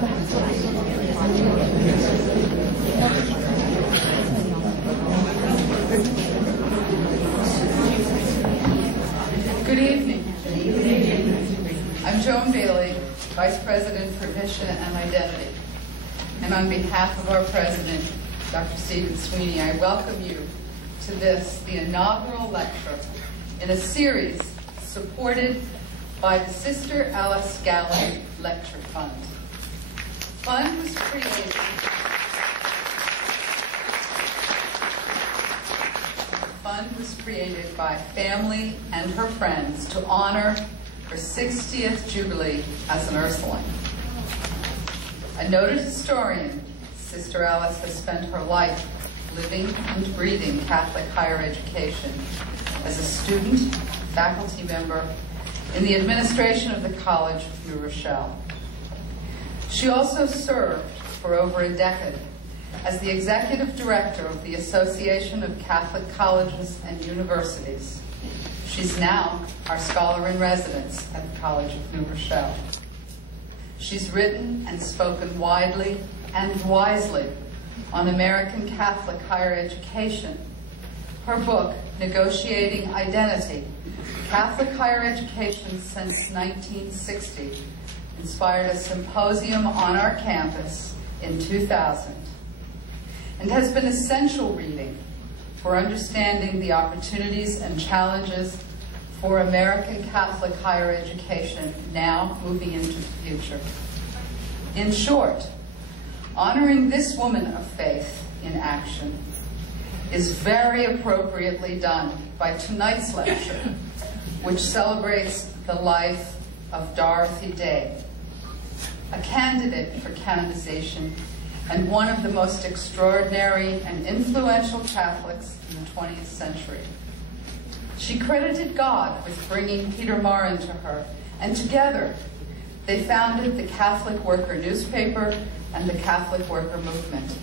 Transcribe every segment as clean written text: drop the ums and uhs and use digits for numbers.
Good evening. I'm Joan Bailey, Vice President for Mission and Identity. And on behalf of our President, Dr. Stephen Sweeney, I welcome you to this, the inaugural lecture in a series supported by the Sister Alice Gallin Lecture Fund. The fund was created by family and her friends to honor her 60th Jubilee as an Ursuline. A noted historian, Sister Alice has spent her life living and breathing Catholic higher education as a student, faculty member in the administration of the College of New Rochelle. She also served for over a decade as the executive director of the Association of Catholic Colleges and Universities. She's now our scholar in residence at the College of New Rochelle. She's written and spoken widely and wisely on American Catholic higher education. Her book, Negotiating Identity, Catholic Higher Education Since 1960, inspired a symposium on our campus in 2000 and has been essential reading for understanding the opportunities and challenges for American Catholic higher education now moving into the future. In short, honoring this woman of faith in action is very appropriately done by tonight's lecture, which celebrates the life of Dorothy Day, a candidate for canonization and one of the most extraordinary and influential Catholics in the 20th century. She credited God with bringing Peter Maurin to her, and together they founded the Catholic Worker newspaper and the Catholic Worker movement.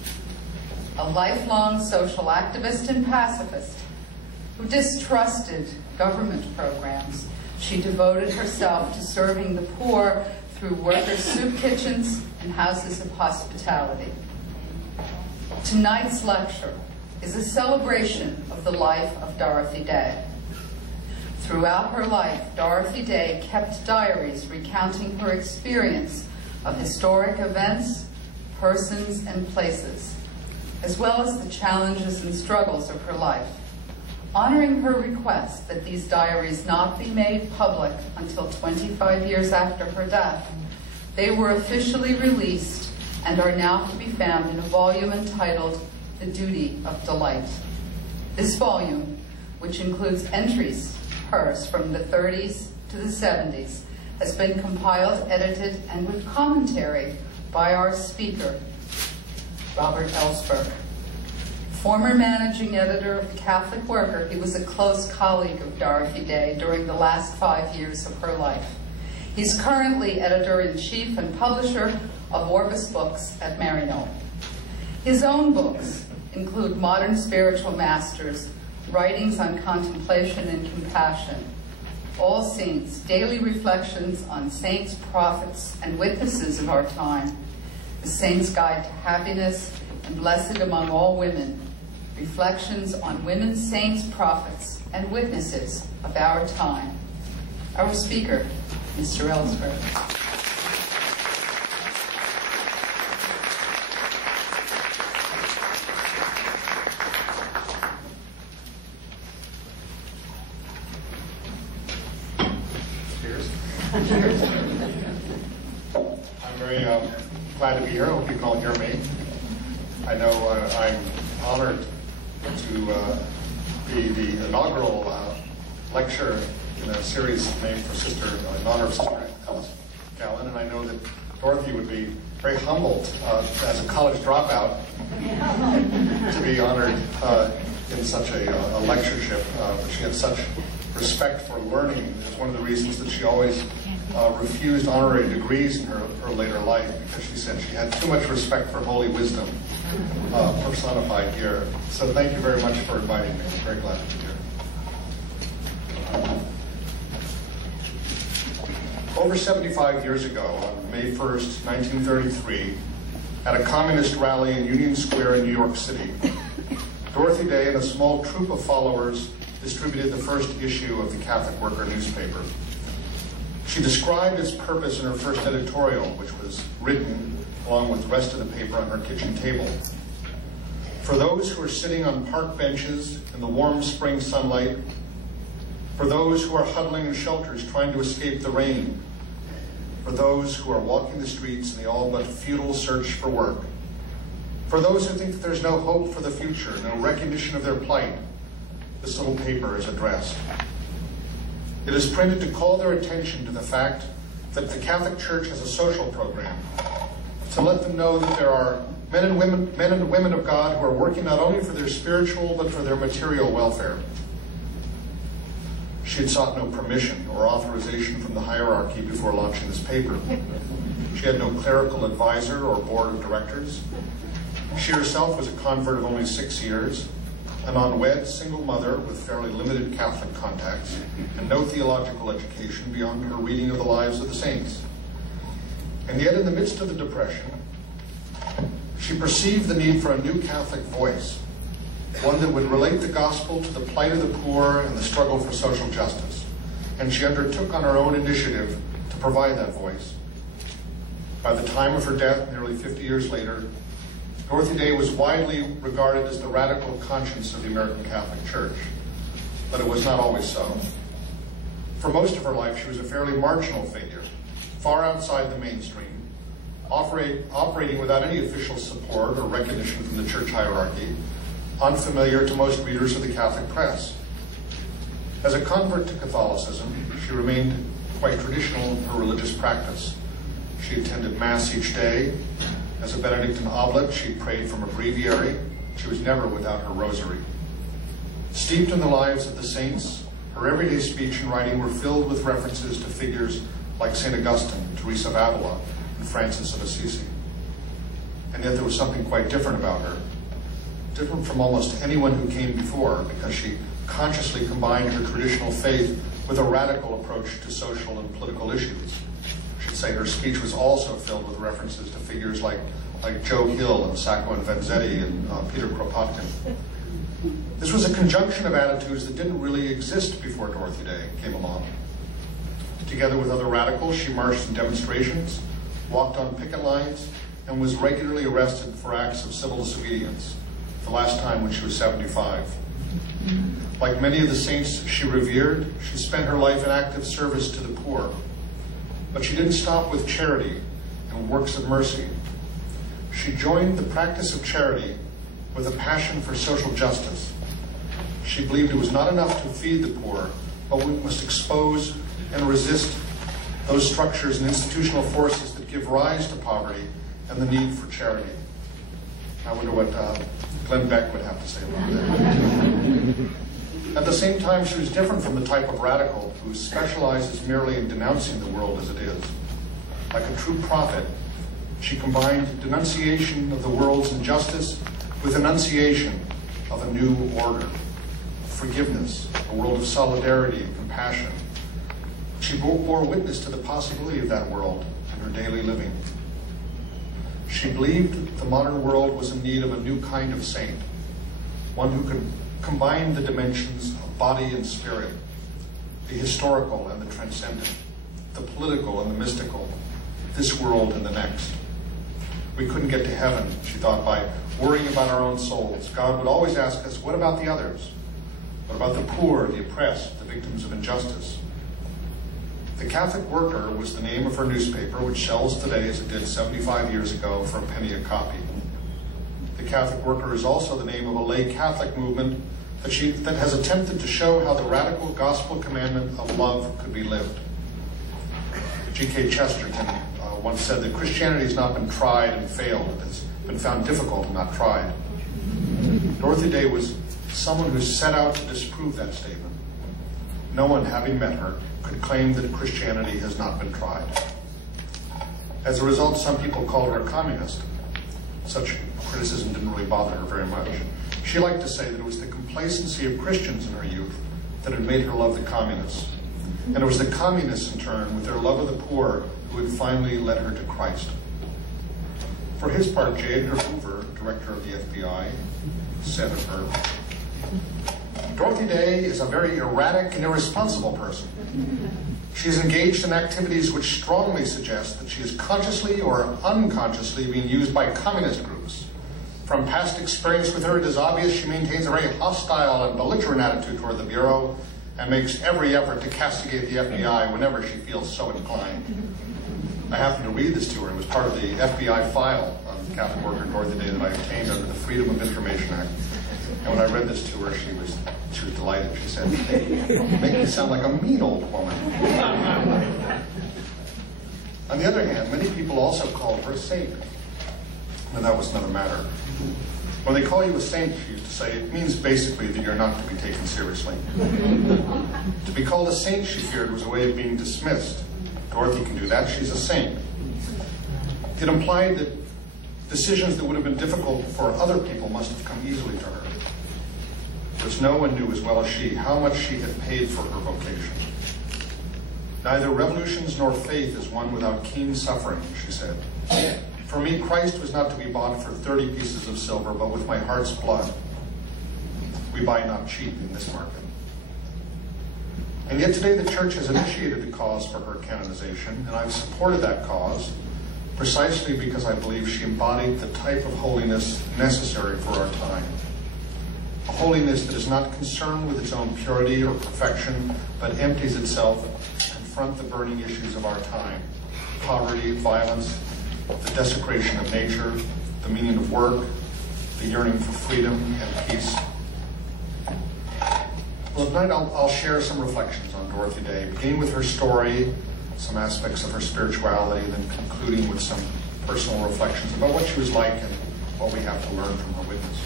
A lifelong social activist and pacifist who distrusted government programs, she devoted herself to serving the poor through workers' soup kitchens and houses of hospitality. Tonight's lecture is a celebration of the life of Dorothy Day. Throughout her life, Dorothy Day kept diaries recounting her experience of historic events, persons, and places, as well as the challenges and struggles of her life. Honoring her request that these diaries not be made public until 25 years after her death, they were officially released and are now to be found in a volume entitled The Duty of Delight. This volume, which includes entries, hers from the 30s to the 70s, has been compiled, edited, and with commentary by our speaker, Robert Ellsberg. Former managing editor of the Catholic Worker, he was a close colleague of Dorothy Day during the last 5 years of her life. He's currently editor-in-chief and publisher of Orbis Books at Maryknoll. His own books include Modern Spiritual Masters, Writings on Contemplation and Compassion, All Saints, Daily Reflections on Saints, Prophets, and Witnesses of Our Time, The Saint's Guide to Happiness, and Blessed Among All Women, Reflections on Women Saints, Prophets, and Witnesses of Our Time. Our speaker, Mr. Ellsberg. I'm very glad to be here. I hope you can all hear me. I know I'm honored to be the inaugural lecture in a series named for in honor of Sister Alice Gallin, and I know that Dorothy would be very humbled as a college dropout to be honored in such a lectureship. But she had such respect for learning. It's one of the reasons that she always refused honorary degrees in her later life, because she said she had too much respect for holy wisdom personified here. So thank you very much for inviting me. I'm very glad to be here. Over 75 years ago, on May 1st, 1933, at a communist rally in Union Square in New York City, Dorothy Day and a small troop of followers distributed the first issue of the Catholic Worker newspaper. She described its purpose in her first editorial, which was written along with the rest of the paper on her kitchen table. For those who are sitting on park benches in the warm spring sunlight, for those who are huddling in shelters trying to escape the rain, for those who are walking the streets in the all but futile search for work, for those who think that there's no hope for the future, no recognition of their plight, this little paper is addressed. It is printed to call their attention to the fact that the Catholic Church has a social program, to let them know that there are men and women of God who are working not only for their spiritual but for their material welfare. She had sought no permission or authorization from the hierarchy before launching this paper. She had no clerical advisor or board of directors. She herself was a convert of only 6 years, an unwed single mother with fairly limited Catholic contacts and no theological education beyond her reading of the lives of the saints. And yet in the midst of the Depression, she perceived the need for a new Catholic voice, one that would relate the gospel to the plight of the poor and the struggle for social justice. And she undertook on her own initiative to provide that voice. By the time of her death, nearly 50 years later, Dorothy Day was widely regarded as the radical conscience of the American Catholic Church, but it was not always so. For most of her life, she was a fairly marginal figure, far outside the mainstream, operating without any official support or recognition from the church hierarchy, unfamiliar to most readers of the Catholic press. As a convert to Catholicism, she remained quite traditional in her religious practice. She attended Mass each day. As a Benedictine oblate, she prayed from a breviary. She was never without her rosary. Steeped in the lives of the saints, her everyday speech and writing were filled with references to figures like St. Augustine, Teresa of Avila, and Francis of Assisi. And yet there was something quite different about her, different from almost anyone who came before, because she consciously combined her traditional faith with a radical approach to social and political issues. I should say her speech was also filled with references to figures like Joe Hill and Sacco and Vanzetti and Peter Kropotkin. This was a conjunction of attitudes that didn't really exist before Dorothy Day came along. Together with other radicals, she marched in demonstrations, walked on picket lines, and was regularly arrested for acts of civil disobedience, the last time when she was 75. Like many of the saints she revered, she spent her life in active service to the poor. But she didn't stop with charity and works of mercy. She joined the practice of charity with a passion for social justice. She believed it was not enough to feed the poor, but we must expose and resist those structures and institutional forces that give rise to poverty and the need for charity. I wonder what Glenn Beck would have to say about that. At the same time, she was different from the type of radical who specializes merely in denouncing the world as it is. Like a true prophet, she combined denunciation of the world's injustice with enunciation of a new order, forgiveness, a world of solidarity and compassion. She bore witness to the possibility of that world in her daily living. She believed the modern world was in need of a new kind of saint, one who could combine the dimensions of body and spirit, the historical and the transcendent, the political and the mystical, this world and the next. We couldn't get to heaven, she thought, by worrying about our own souls. God would always ask us, what about the others? What about the poor, the oppressed, the victims of injustice? The Catholic Worker was the name of her newspaper, which sells today as it did 75 years ago for a penny a copy. The Catholic Worker is also the name of a lay Catholic movement that has attempted to show how the radical gospel commandment of love could be lived. G.K. Chesterton once said that Christianity has not been tried and failed. It's been found difficult and not tried. Dorothy Day was someone who set out to disprove that statement. No one, having met her, could claim that Christianity has not been tried. As a result, some people called her a communist. Such criticism didn't really bother her very much. She liked to say that it was the complacency of Christians in her youth that had made her love the communists. And it was the communists, in turn, with their love of the poor, who had finally led her to Christ. For his part, J. Edgar Hoover, director of the FBI, said of her, "Dorothy Day is a very erratic and irresponsible person. She is engaged in activities which strongly suggest that she is consciously or unconsciously being used by communist groups. From past experience with her, it is obvious she maintains a very hostile and belligerent attitude toward the Bureau and makes every effort to castigate the FBI whenever she feels so inclined." I happened to read this to her. It was part of the FBI file on Catholic worker Dorothy Day that I obtained under the Freedom of Information Act. And when I read this to her, she was delighted. She said, "You make me sound like a mean old woman." On the other hand, many people also called her a saint. And that was another matter. When they call you a saint, she used to say, it means basically that you're not to be taken seriously. To be called a saint, she feared, was a way of being dismissed. Dorothy can do that, she's a saint. It implied that decisions that would have been difficult for other people must have come easily to her. Because no one knew as well as she how much she had paid for her vocation. "Neither revolutions nor faith is one without keen suffering," she said. "For me, Christ was not to be bought for 30 pieces of silver, but with my heart's blood. We buy not cheap in this market." And yet today the Church has initiated the cause for her canonization, and I've supported that cause precisely because I believe she embodied the type of holiness necessary for our time. A holiness that is not concerned with its own purity or perfection, but empties itself to confront the burning issues of our time: poverty, violence, the desecration of nature, the meaning of work, the yearning for freedom and peace. Well, tonight I'll share some reflections on Dorothy Day, beginning with her story, some aspects of her spirituality, and then concluding with some personal reflections about what she was like and what we have to learn from her witness.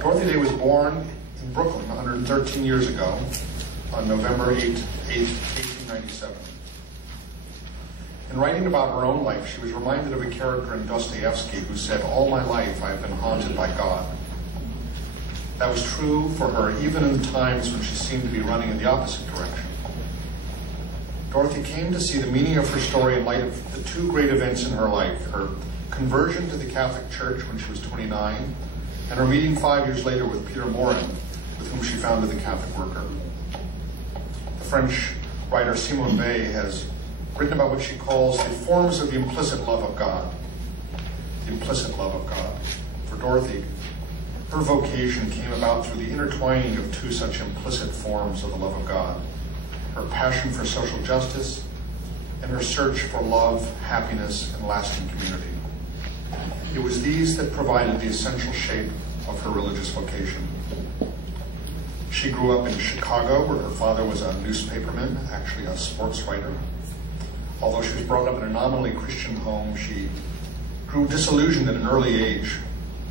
Dorothy Day was born in Brooklyn 113 years ago on November 8, 1897. In writing about her own life, she was reminded of a character in Dostoevsky who said, "All my life I have been haunted by God." That was true for her even in times when she seemed to be running in the opposite direction. Dorothy came to see the meaning of her story in light of the two great events in her life: her conversion to the Catholic Church when she was 29, and her meeting 5 years later with Peter Morin, with whom she founded the Catholic Worker. The French writer Simone Weil has written about what she calls the forms of the implicit love of God. The implicit love of God. For Dorothy, her vocation came about through the intertwining of two such implicit forms of the love of God: her passion for social justice and her search for love, happiness, and lasting community. It was these that provided the essential shape of her religious vocation. She grew up in Chicago, where her father was a newspaperman, actually a sports writer. Although she was brought up in a nominally Christian home, she grew disillusioned at an early age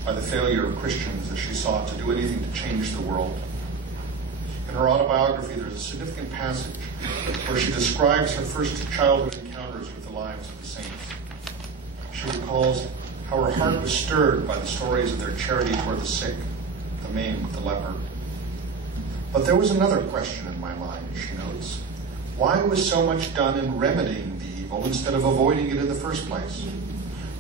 by the failure of Christians as she sought to do anything to change the world. In her autobiography, there's a significant passage where she describes her first childhood encounters with the lives of the saints. She recalls how her heart was stirred by the stories of their charity toward the sick, the maimed, the leper. But there was another question in my mind, she notes. Why was so much done in remedying the evil instead of avoiding it in the first place?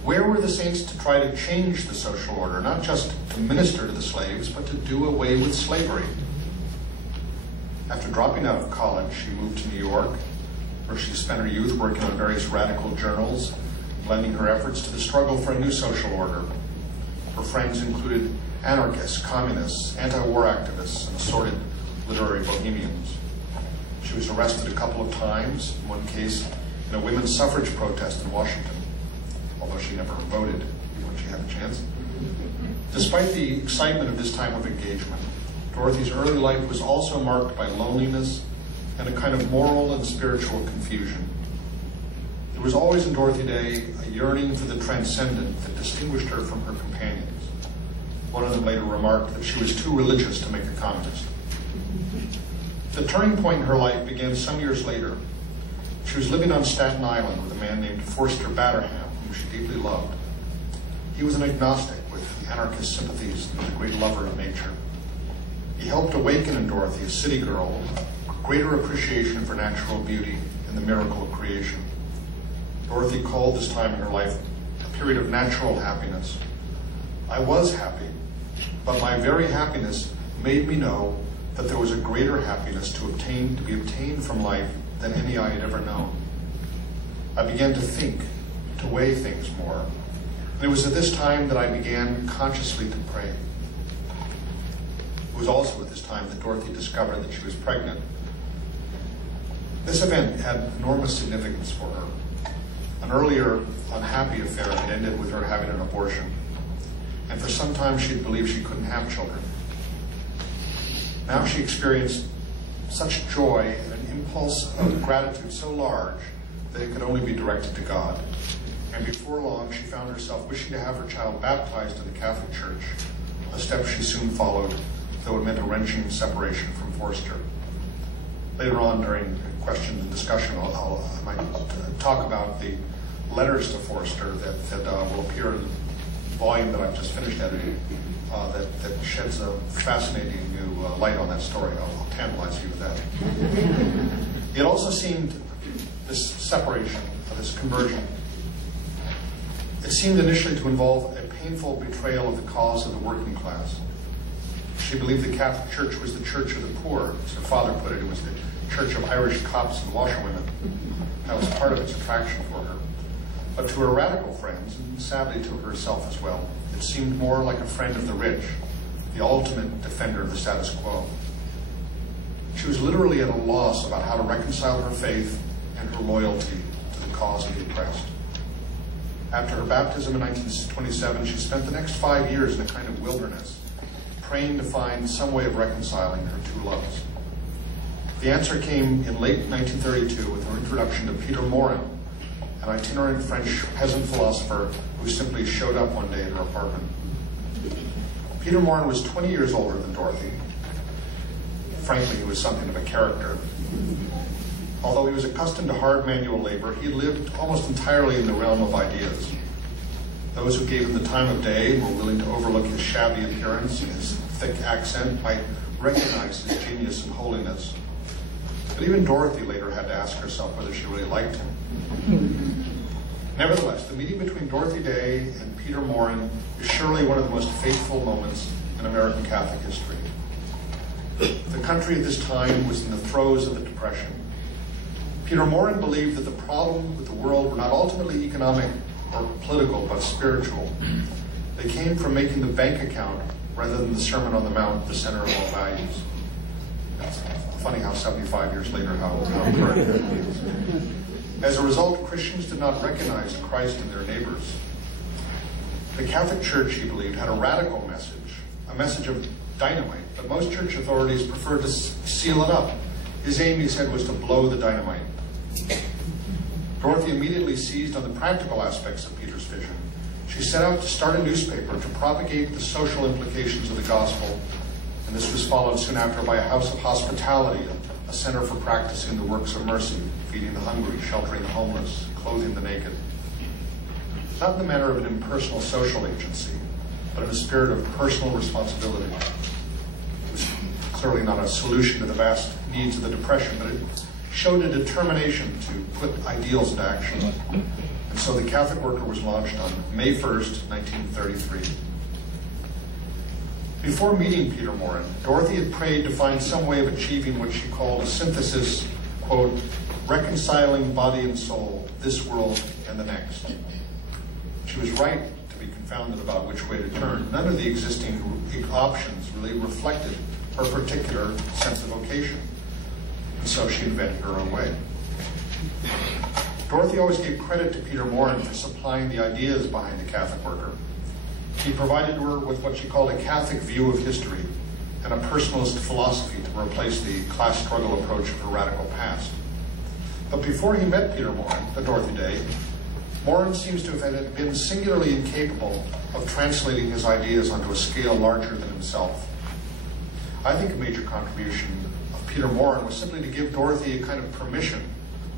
Where were the saints to try to change the social order, not just to minister to the slaves, but to do away with slavery? After dropping out of college, she moved to New York, where she spent her youth working on various radical journals, lending her efforts to the struggle for a new social order. Her friends included anarchists, communists, anti-war activists, and assorted literary bohemians. She was arrested a couple of times, in one case in a women's suffrage protest in Washington, although she never voted, even when she had a chance. Despite the excitement of this time of engagement, Dorothy's early life was also marked by loneliness and a kind of moral and spiritual confusion. There was always in Dorothy Day a yearning for the transcendent that distinguished her from her companions. One of them later remarked that she was too religious to make a communist. The turning point in her life began some years later. She was living on Staten Island with a man named Forster Batterham, whom she deeply loved. He was an agnostic with anarchist sympathies and was a great lover of nature. He helped awaken in Dorothy, a city girl, a greater appreciation for natural beauty and the miracle of creation. Dorothy called this time in her life a period of natural happiness. I was happy, but my very happiness made me know that there was a greater happiness to be obtained from life than any I had ever known. I began to think, to weigh things more. And it was at this time that I began consciously to pray. It was also at this time that Dorothy discovered that she was pregnant. This event had enormous significance for her. An earlier unhappy affair had ended with her having an abortion, and for some time she'd believed she couldn't have children. Now she experienced such joy and an impulse of gratitude so large that it could only be directed to God. And before long, she found herself wishing to have her child baptized in the Catholic Church, a step she soon followed, though it meant a wrenching separation from Forster. Later on, during question and discussion, I might talk about the letters to Forster that will appear in the volume that I've just finished editing, that sheds a fascinating new light on that story. I'll tantalize you with that. It also seemed, this separation, this conversion, it seemed initially to involve a painful betrayal of the cause of the working class. She believed the Catholic Church was the church of the poor. As her father put it, it was the church of Irish Copts and washerwomen. That was part of its attraction for her. But to her radical friends, and sadly to herself as well, it seemed more like a friend of the rich, the ultimate defender of the status quo. She was literally at a loss about how to reconcile her faith and her loyalty to the cause of the oppressed. After her baptism in 1927, she spent the next 5 years in a kind of wilderness, praying to find some way of reconciling her two loves. The answer came in late 1932 with her introduction to Peter Morin, an itinerant French peasant philosopher who simply showed up one day at her apartment. Peter Morin was 20 years older than Dorothy. Frankly, he was something of a character. Although he was accustomed to hard manual labor, he lived almost entirely in the realm of ideas. Those who gave him the time of day and were willing to overlook his shabby appearance and his thick accent might recognize his genius and holiness. But even Dorothy later had to ask herself whether she really liked him. Nevertheless, the meeting between Dorothy Day and Peter Morin is surely one of the most fateful moments in American Catholic history. The country at this time was in the throes of the Depression. Peter Morin believed that the problem with the world were not ultimately economic or political, but spiritual. They came from making the bank account, rather than the Sermon on the Mount, the center of all values. It's funny how 75 years later, how current that is. As a result, Christians did not recognize Christ in their neighbors. The Catholic Church, he believed, had a radical message, a message of dynamite, but most church authorities preferred to seal it up. His aim, he said, was to blow the dynamite. Dorothy immediately seized on the practical aspects of Peter's vision. She set out to start a newspaper to propagate the social implications of the gospel, and this was followed soon after by a house of hospitality, a center for practicing the works of mercy, feeding the hungry, sheltering the homeless, clothing the naked. Not in the manner of an impersonal social agency, but in a spirit of personal responsibility. It was clearly not a solution to the vast needs of the Depression, but it showed a determination to put ideals into action. And so the Catholic Worker was launched on May 1st, 1933. Before meeting Peter Morin, Dorothy had prayed to find some way of achieving what she called a synthesis, quote, reconciling body and soul, this world and the next. She was right to be confounded about which way to turn. None of the existing options really reflected her particular sense of vocation. And so she invented her own way. Dorothy always gave credit to Peter Morin for supplying the ideas behind the Catholic Worker. He provided her with what she called a Catholic view of history and a personalist philosophy to replace the class struggle approach of her radical past. But before he met Peter Morin, the Dorothy Day, Morin seems to have been singularly incapable of translating his ideas onto a scale larger than himself. I think a major contribution of Peter Morin was simply to give Dorothy a kind of permission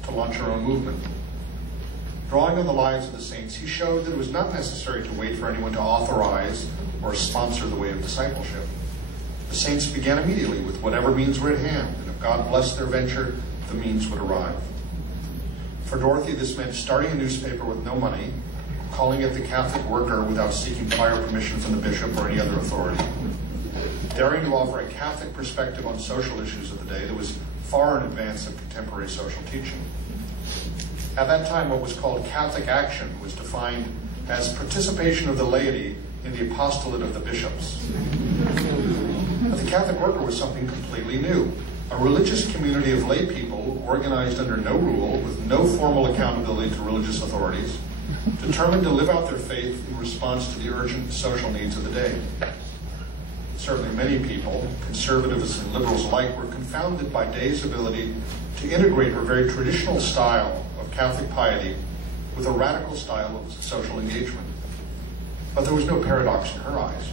to launch her own movement. Drawing on the lives of the saints, he showed that it was not necessary to wait for anyone to authorize or sponsor the way of discipleship. The saints began immediately with whatever means were at hand, and if God blessed their venture, the means would arrive. For Dorothy, this meant starting a newspaper with no money, calling it the Catholic Worker without seeking prior permission from the bishop or any other authority, daring to offer a Catholic perspective on social issues of the day that was far in advance of contemporary social teaching. At that time, what was called Catholic action was defined as participation of the laity in the apostolate of the bishops. But the Catholic Worker was something completely new, a religious community of lay people organized under no rule, with no formal accountability to religious authorities, determined to live out their faith in response to the urgent social needs of the day. Certainly many people, conservatives and liberals alike, were confounded by Day's ability to integrate her very traditional style of Catholic piety with a radical style of social engagement. But there was no paradox in her eyes.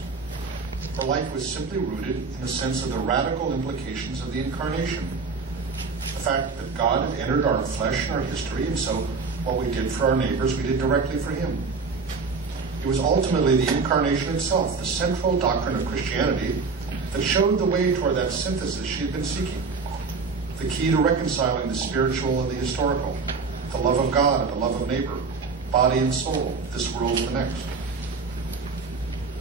Her life was simply rooted in a sense of the radical implications of the Incarnation. The fact that God had entered our flesh and our history, and so what we did for our neighbors, we did directly for him. It was ultimately the Incarnation itself, the central doctrine of Christianity, that showed the way toward that synthesis she had been seeking, the key to reconciling the spiritual and the historical, the love of God and the love of neighbor, body and soul, this world and the next.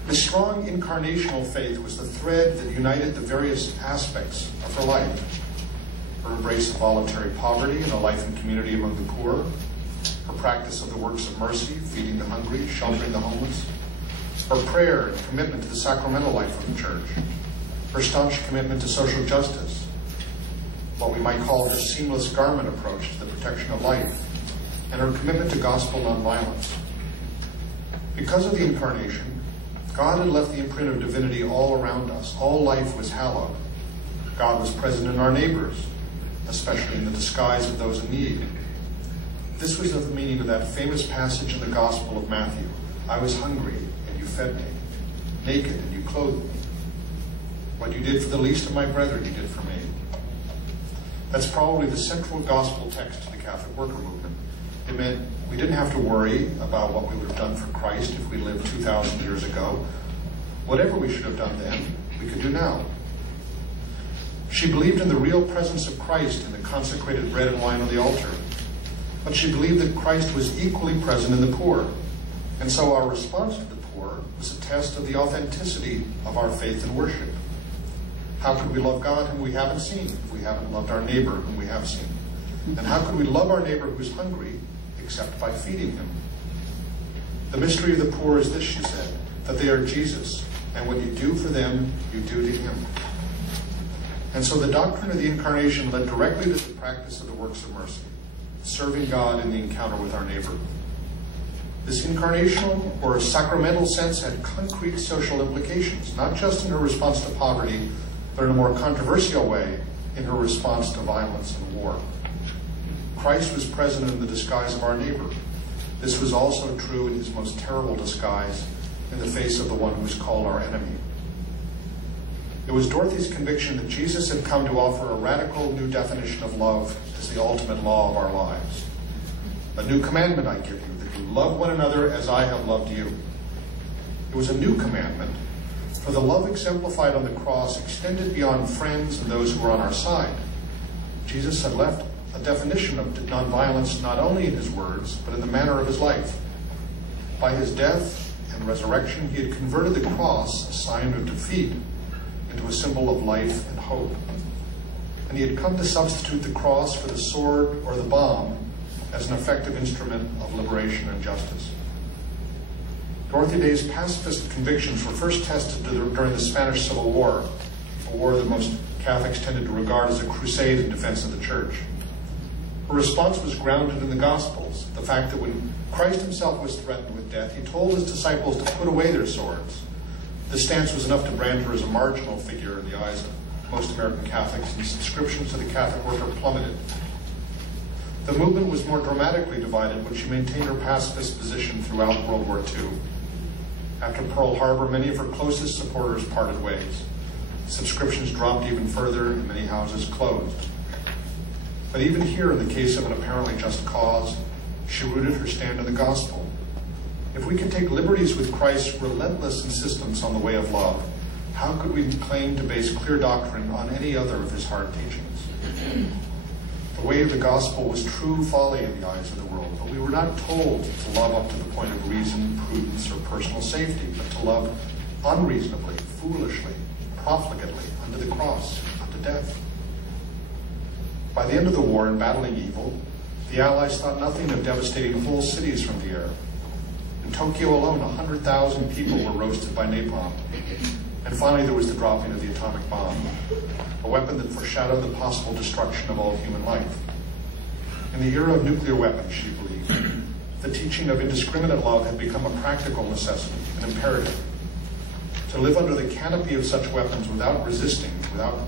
This strong incarnational faith was the thread that united the various aspects of her life. Her embrace of voluntary poverty and a life in community among the poor, her practice of the works of mercy, feeding the hungry, sheltering the homeless, her prayer and commitment to the sacramental life of the church, her staunch commitment to social justice, what we might call the seamless garment approach to the protection of life, and her commitment to gospel nonviolence. Because of the Incarnation, God had left the imprint of divinity all around us. All life was hallowed. God was present in our neighbors, especially in the disguise of those in need. This was the meaning of that famous passage in the Gospel of Matthew. I was hungry, and you fed me. Naked, and you clothed me. What you did for the least of my brethren, you did for me. That's probably the central gospel text of the Catholic Worker Movement. It meant we didn't have to worry about what we would have done for Christ if we lived 2,000 years ago. Whatever we should have done then, we could do now. She believed in the real presence of Christ in the consecrated bread and wine on the altar. But she believed that Christ was equally present in the poor. And so our response to the poor was a test of the authenticity of our faith and worship. How could we love God whom we haven't seen if we haven't loved our neighbor whom we have seen? And how could we love our neighbor who's hungry except by feeding him? The mystery of the poor is this, she said, that they are Jesus, and what you do for them, you do to him. And so the doctrine of the Incarnation led directly to the practice of the works of mercy, serving God in the encounter with our neighbor. This incarnational or sacramental sense had concrete social implications, not just in her response to poverty, but in a more controversial way in her response to violence and war. Christ was present in the disguise of our neighbor. This was also true in his most terrible disguise, in the face of the one who was called our enemy. It was Dorothy's conviction that Jesus had come to offer a radical new definition of love as the ultimate law of our lives. A new commandment I give you, that you love one another as I have loved you. It was a new commandment, for the love exemplified on the cross extended beyond friends and those who were on our side. Jesus had left a definition of nonviolence not only in his words, but in the manner of his life. By his death and resurrection, he had converted the cross, a sign of defeat, into a symbol of life and hope. And he had come to substitute the cross for the sword or the bomb as an effective instrument of liberation and justice. Dorothy Day's pacifist convictions were first tested during the Spanish Civil War, a war that most Catholics tended to regard as a crusade in defense of the Church. Her response was grounded in the Gospels, the fact that when Christ himself was threatened with death, he told his disciples to put away their swords. This stance was enough to brand her as a marginal figure in the eyes of most American Catholics, and subscriptions to the Catholic Worker plummeted. The movement was more dramatically divided when she maintained her pacifist position throughout World War II. After Pearl Harbor, many of her closest supporters parted ways. Subscriptions dropped even further, and many houses closed. But even here, in the case of an apparently just cause, she rooted her stand in the gospel. If we can take liberties with Christ's relentless insistence on the way of love, How could we claim to base clear doctrine on any other of his hard teachings? The way of the gospel was true folly in the eyes of the world, but we were not told to love up to the point of reason, prudence, or personal safety, but to love unreasonably, foolishly, profligately, unto the cross, unto death. By the end of the war, in battling evil, the Allies thought nothing of devastating whole cities from the air. In Tokyo alone, 100,000 people were roasted by napalm. And finally, there was the dropping of the atomic bomb, a weapon that foreshadowed the possible destruction of all human life. In the era of nuclear weapons, she believed, the teaching of indiscriminate love had become a practical necessity, an imperative. To live under the canopy of such weapons without resisting, without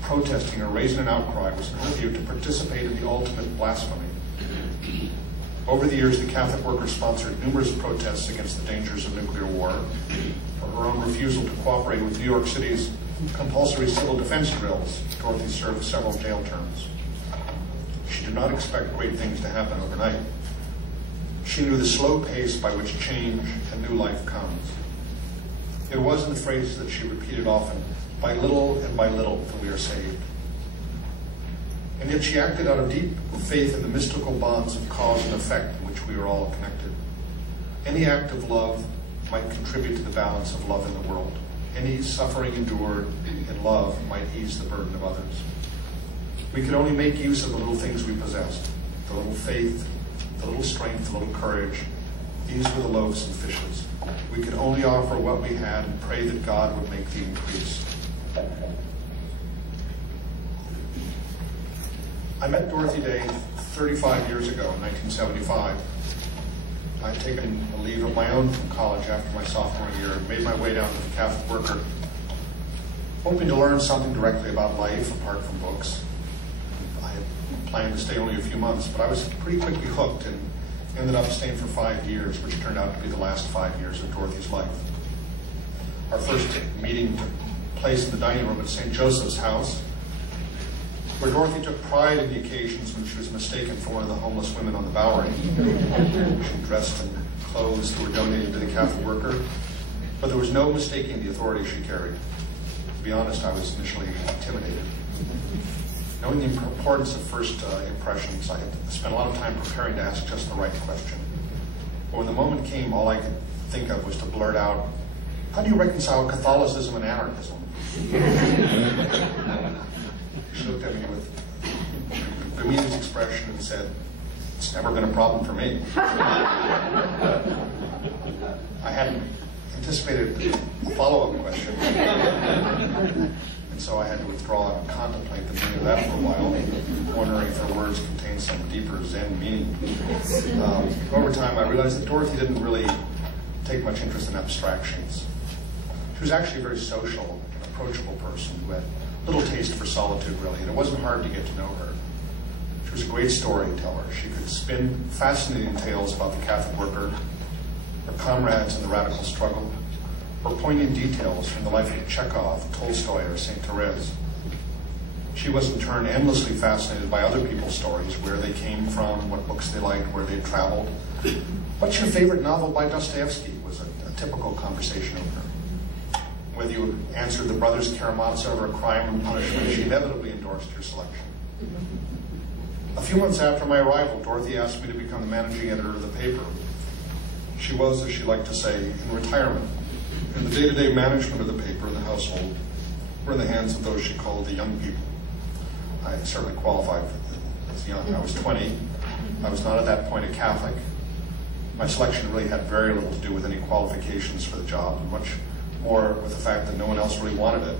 protesting or raising an outcry was worthy to participate in the ultimate blasphemy. Over the years, the Catholic workers sponsored numerous protests against the dangers of nuclear war. For her own refusal to cooperate with New York City's compulsory civil defense drills, Dorothy served several jail terms. She did not expect great things to happen overnight. She knew the slow pace by which change and new life comes. It was in the phrases that she repeated often, by little and by little that we are saved. And yet she acted out of deep faith in the mystical bonds of cause and effect in which we are all connected. Any act of love might contribute to the balance of love in the world. Any suffering endured in love might ease the burden of others. We could only make use of the little things we possessed, the little faith, the little strength, the little courage. These were the loaves and fishes. We could only offer what we had and pray that God would make the increase. I met Dorothy Day 35 years ago in 1975. I had taken a leave of my own from college after my sophomore year and made my way down to the Catholic Worker, hoping to learn something directly about life apart from books. I had planned to stay only a few months, but I was pretty quickly hooked and ended up staying for 5 years, which turned out to be the last 5 years of Dorothy's life. Our first meeting took place in the dining room at St. Joseph's house, where Dorothy took pride in the occasions when she was mistaken for one of the homeless women on the Bowery. She dressed in clothes that were donated to the Catholic Worker, but there was no mistaking the authority she carried. To be honest, I was initially intimidated. Knowing the importance of first impressions, I had spent a lot of time preparing to ask just the right question. But when the moment came, all I could think of was to blurt out, "How do you reconcile Catholicism and anarchism?" She looked at me with a bemused expression and said, "It's never been a problem for me." I hadn't anticipated a follow-up question, and so I had to withdraw and contemplate the meaning of that for a while, wondering if her words contained some deeper Zen meaning. Over time, I realized that Dorothy didn't really take much interest in abstractions. She was actually a very social and approachable person who had little taste for solitude, really, and it wasn't hard to get to know her. She was a great storyteller. She could spin fascinating tales about the Catholic Worker, her comrades in the radical struggle, or poignant details from the life of Chekhov, Tolstoy, or St. Therese. She was, in turn, endlessly fascinated by other people's stories, where they came from, what books they liked, where they traveled. "What's your favorite novel by Dostoevsky?" was a typical conversation opener. Whether you answered the Brothers Karamazov or Crime and Punishment, she inevitably endorsed your selection. A few months after my arrival, Dorothy asked me to become the managing editor of the paper. She was, as she liked to say, in retirement, and the day-to-day management of the paper and the household were in the hands of those she called the young people. I certainly qualified as young. I was 20. I was not at that point a Catholic. My selection really had very little to do with any qualifications for the job, and much more with the fact that no one else really wanted it.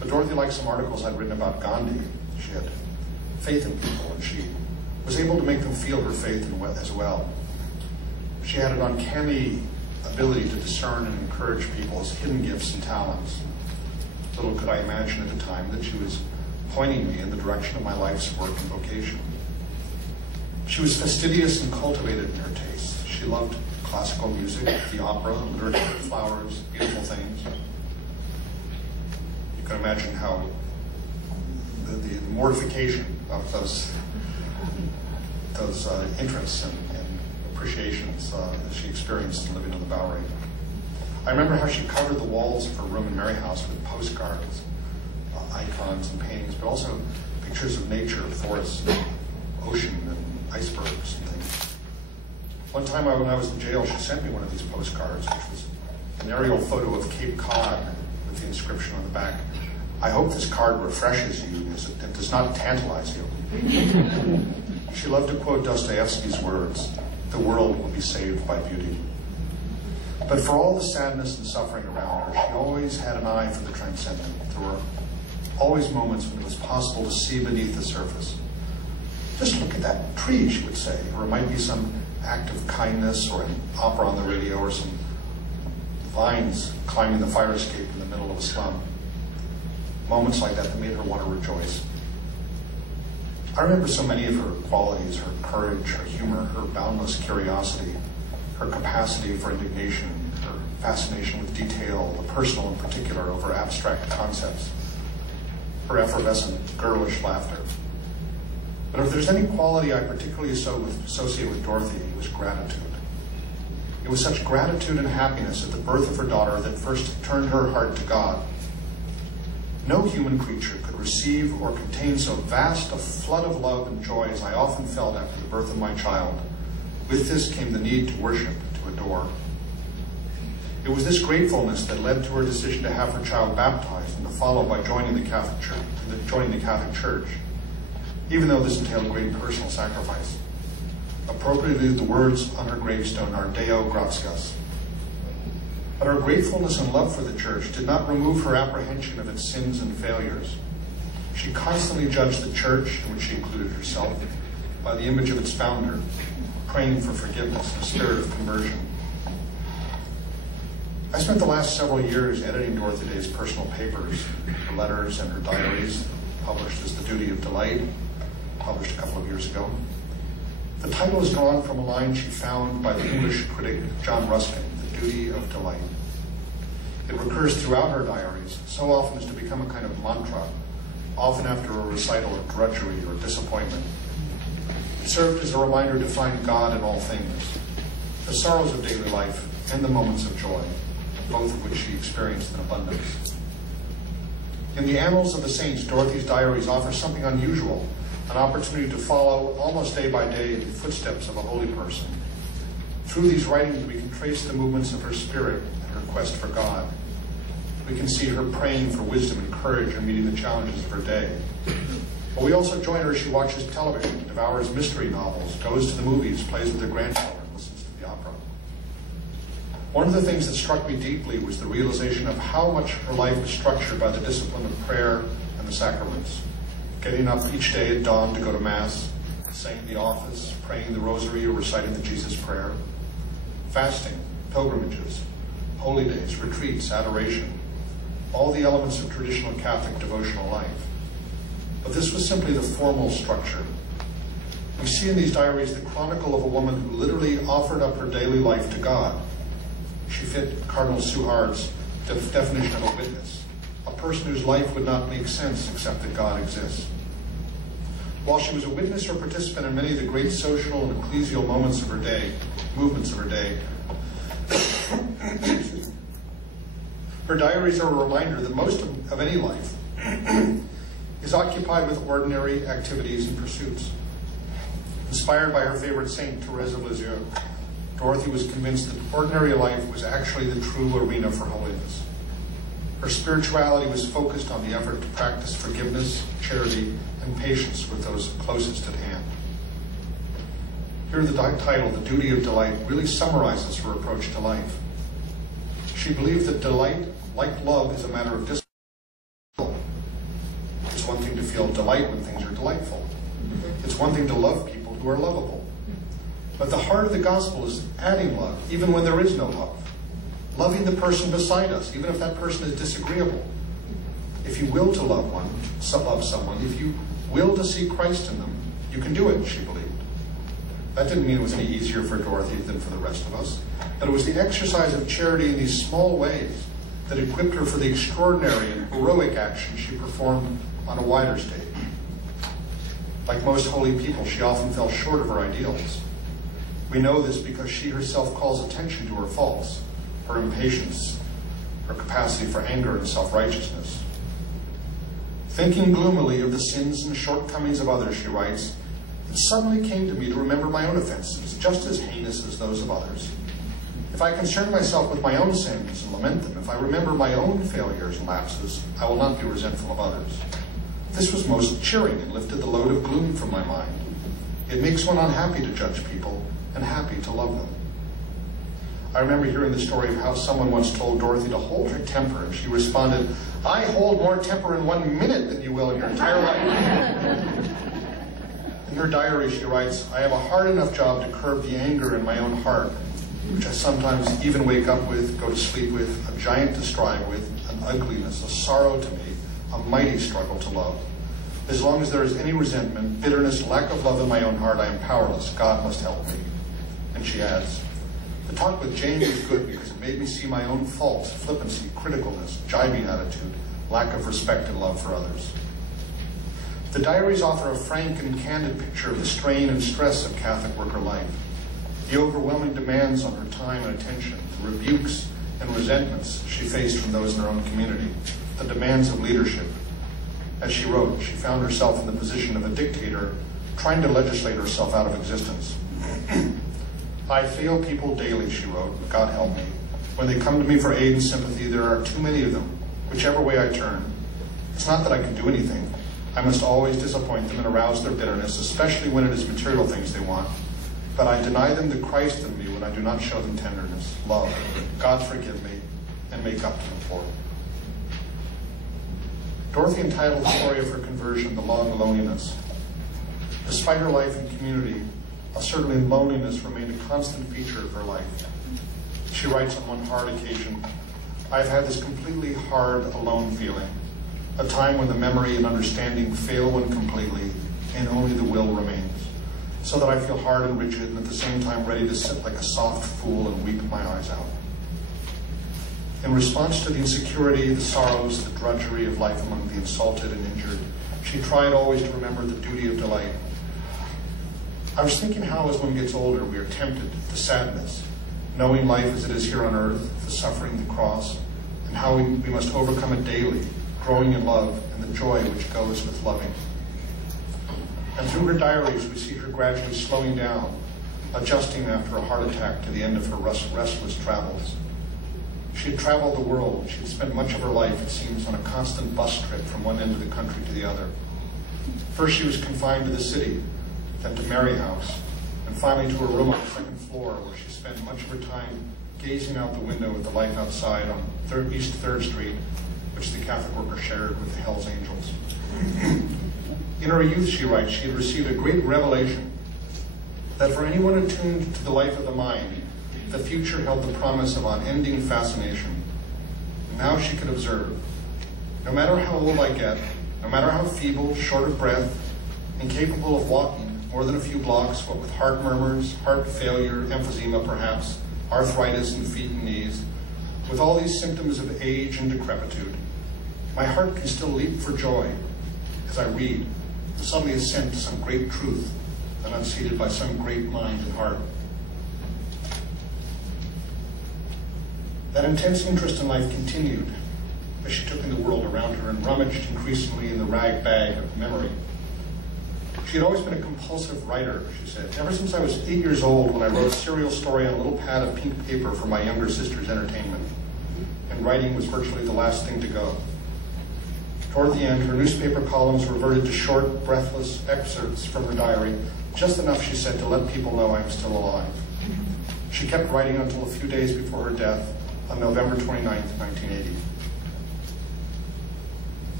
But Dorothy liked some articles I'd written about Gandhi. She had faith in people, and she was able to make them feel her faith as well. She had an uncanny ability to discern and encourage people's hidden gifts and talents. Little could I imagine at the time that she was pointing me in the direction of my life's work and vocation. She was fastidious and cultivated in her tastes. She loved classical music, the opera, literature, flowers, beautiful things. You can imagine how the mortification of those interests and appreciations that she experienced living on the Bowery. I remember how she covered the walls of her room in Mary House with postcards, icons and paintings, but also pictures of nature, forests, ocean, and icebergs and things. One time when I was in jail, she sent me one of these postcards, which was an aerial photo of Cape Cod with the inscription on the back, "I hope this card refreshes you as it does not tantalize you." She loved to quote Dostoevsky's words, "The world will be saved by beauty." But for all the sadness and suffering around her, she always had an eye for the transcendent. There were always moments when it was possible to see beneath the surface. Just look at that tree, she would say, or it might be some act of kindness or an opera on the radio or some vines climbing the fire escape in the middle of a slum. Moments like that made her want to rejoice. I remember so many of her qualities, her courage, her humor, her boundless curiosity, her capacity for indignation, her fascination with detail, the personal in particular, over abstract concepts, her effervescent, girlish laughter. But if there's any quality I particularly associate with Dorothy, it was gratitude. It was such gratitude and happiness at the birth of her daughter that first turned her heart to God. No human creature could receive or contain so vast a flood of love and joy as I often felt after the birth of my child. With this came the need to worship, to adore. It was this gratefulness that led to her decision to have her child baptized and to follow by joining the Catholic Church, even though this entailed great personal sacrifice. Appropriately, the words on her gravestone are Deo gratias. But her gratefulness and love for the church did not remove her apprehension of its sins and failures. She constantly judged the church, in which she included herself, by the image of its founder, praying for forgiveness and a spirit of conversion. I spent the last several years editing Dorothy Day's personal papers, her letters and her diaries, published as The Duty of Delight, published a couple of years ago. The title is drawn from a line she found by the English critic John Ruskin, The Duty of Delight. It recurs throughout her diaries, so often as to become a kind of mantra, often after a recital of drudgery or disappointment. It served as a reminder to find God in all things, the sorrows of daily life and the moments of joy, both of which she experienced in abundance. In the annals of the saints, Dorothy's diaries offer something unusual, an opportunity to follow almost day by day the footsteps of a holy person. Through these writings, we can trace the movements of her spirit and her quest for God. We can see her praying for wisdom and courage in meeting the challenges of her day. But we also join her as she watches television, devours mystery novels, goes to the movies, plays with her grandchildren, listens to the opera. One of the things that struck me deeply was the realization of how much her life was structured by the discipline of prayer and the sacraments. Getting up each day at dawn to go to Mass, saying the office, praying the rosary, or reciting the Jesus prayer, fasting, pilgrimages, holy days, retreats, adoration, all the elements of traditional Catholic devotional life. But this was simply the formal structure. We see in these diaries the chronicle of a woman who literally offered up her daily life to God. She fit Cardinal Suhard's definition of a witness, a person whose life would not make sense except that God exists. While she was a witness or participant in many of the great social and ecclesial movements of her day, her diaries are a reminder that most of any life is occupied with ordinary activities and pursuits. Inspired by her favorite saint, Thérèse of Lisieux, Dorothy was convinced that ordinary life was actually the true arena for holiness. Her spirituality was focused on the effort to practice forgiveness, charity, and patience with those closest at hand. Here the title, The Duty of Delight, really summarizes her approach to life. She believed that delight, like love, is a matter of discipline. It's one thing to feel delight when things are delightful. It's one thing to love people who are lovable. But the heart of the gospel is adding love, even when there is no love. Loving the person beside us, even if that person is disagreeable. If you will to love someone, if you will to see Christ in them, you can do it, she believed. That didn't mean it was any easier for Dorothy than for the rest of us, but it was the exercise of charity in these small ways that equipped her for the extraordinary and heroic action she performed on a wider stage. Like most holy people, she often fell short of her ideals. We know this because she herself calls attention to her faults, her impatience, her capacity for anger and self-righteousness. Thinking gloomily of the sins and shortcomings of others, she writes, it suddenly came to me to remember my own offenses, just as heinous as those of others. If I concern myself with my own sins and lament them, if I remember my own failures and lapses, I will not be resentful of others. This was most cheering and lifted the load of gloom from my mind. It makes one unhappy to judge people and happy to love them. I remember hearing the story of how someone once told Dorothy to hold her temper, and she responded, I hold more temper in 1 minute than you will in your entire life. In her diary, she writes, I have a hard enough job to curb the anger in my own heart, which I sometimes even wake up with, go to sleep with, a giant to strive with, an ugliness, a sorrow to me, a mighty struggle to love. As long as there is any resentment, bitterness, lack of love in my own heart, I am powerless. God must help me. And she adds, the talk with Jane was good because it made me see my own faults, flippancy, criticalness, jibing attitude, lack of respect and love for others. The diaries offer a frank and candid picture of the strain and stress of Catholic worker life, the overwhelming demands on her time and attention, the rebukes and resentments she faced from those in her own community, the demands of leadership. As she wrote, she found herself in the position of a dictator trying to legislate herself out of existence. I fail people daily, she wrote, God help me. When they come to me for aid and sympathy, there are too many of them, whichever way I turn. It's not that I can do anything. I must always disappoint them and arouse their bitterness, especially when it is material things they want. But I deny them the Christ in me when I do not show them tenderness, love. God forgive me and make up to them for it. Dorothy entitled the story of her conversion, The Long Loneliness. Despite her life in community, certainly loneliness remained a constant feature of her life. She writes on one hard occasion, I've had this completely hard, alone feeling, a time when the memory and understanding fail one completely and only the will remains, so that I feel hard and rigid and at the same time ready to sit like a soft fool and weep my eyes out. In response to the insecurity, the sorrows, the drudgery of life among the insulted and injured, she tried always to remember the duty of delight. I was thinking how as one gets older we are tempted to sadness, knowing life as it is here on earth, the suffering, the cross, and how we must overcome it daily, growing in love and the joy which goes with loving. And through her diaries we see her gradually slowing down, adjusting after a heart attack to the end of her restless travels. She had traveled the world. She had spent much of her life, it seems, on a constant bus trip from one end of the country to the other. First she was confined to the city, then to Mary House, and finally to her room on the second floor, where she spent much of her time gazing out the window at the life outside on East 3rd Street, which the Catholic worker shared with the Hells Angels. In her youth, she writes, she had received a great revelation that for anyone attuned to the life of the mind, the future held the promise of unending fascination. And now she could observe, no matter how old I get, no matter how feeble, short of breath, incapable of walking more than a few blocks, what with heart murmurs, heart failure, emphysema perhaps, arthritis in feet and knees, with all these symptoms of age and decrepitude, my heart can still leap for joy as I read, suddenly assent to some great truth enunciated by some great mind and heart. That intense interest in life continued as she took in the world around her and rummaged increasingly in the rag bag of memory. She had always been a compulsive writer, she said, ever since I was 8 years old when I wrote a serial story on a little pad of pink paper for my younger sister's entertainment. And writing was virtually the last thing to go. Toward the end, her newspaper columns reverted to short, breathless excerpts from her diary, just enough, she said, to let people know I am still alive. She kept writing until a few days before her death on November 29th, 1980.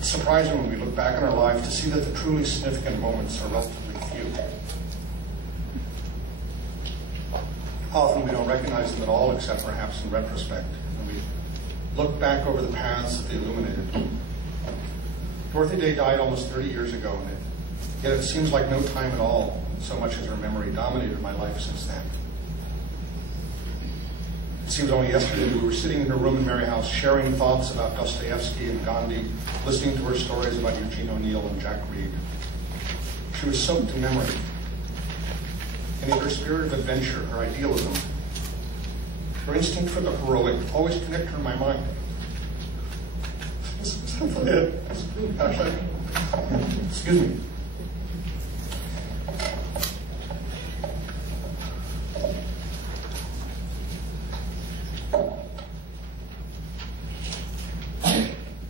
It's surprising when we look back on our life to see that the truly significant moments are relatively few. Often we don't recognize them at all, except perhaps in retrospect, when we look back over the paths that they illuminated. Dorothy Day died almost 30 years ago, and yet it seems like no time at all, so much as her memory dominated my life since then. It seems only yesterday we were sitting in her room in Mary House, sharing thoughts about Dostoevsky and Gandhi, listening to her stories about Eugene O'Neill and Jack Reed. She was soaked in memory. And in her spirit of adventure, her idealism, her instinct for the heroic always connected her in my mind. Gosh, excuse me.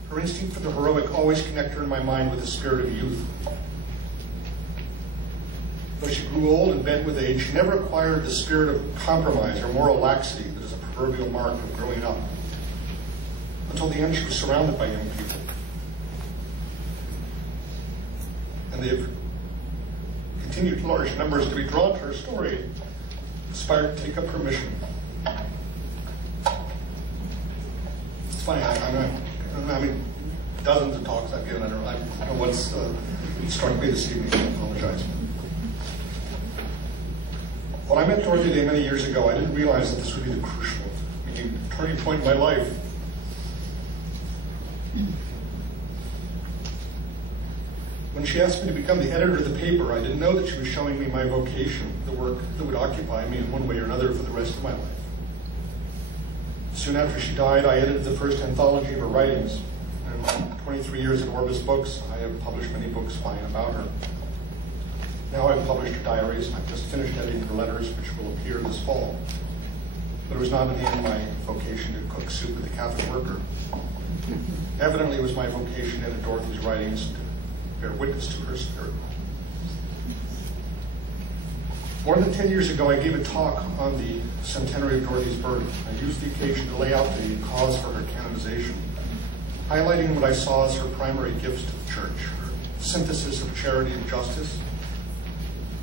Her instinct for the heroic always connected her in my mind with the spirit of youth. Though she grew old and bent with age, she never acquired the spirit of compromise or moral laxity that is a proverbial mark of growing up. Until the end, she was surrounded by young people. And they have continued large numbers to be drawn to her story, inspired to take up her mission. It's funny, I mean, dozens of talks I've given. I don't know what's struck me this evening. I apologize. When I met Dorothy Day many years ago, I didn't realize that this would be the crucial, turning point in my life. When she asked me to become the editor of the paper, I didn't know that she was showing me my vocation, the work that would occupy me in one way or another for the rest of my life. Soon after she died, I edited the first anthology of her writings. In my 23 years at Orbis Books, I have published many books by and about her. Now I've published her diaries, and I've just finished editing her letters, which will appear this fall. But it was not in the end my vocation to cook soup with the Catholic worker. Evidently, it was my vocation to edit Dorothy's writings, to bear witness to her spirit. More than 10 years ago, I gave a talk on the centenary of Dorothy's birth. I used the occasion to lay out the cause for her canonization, highlighting what I saw as her primary gifts to the Church: her synthesis of charity and justice,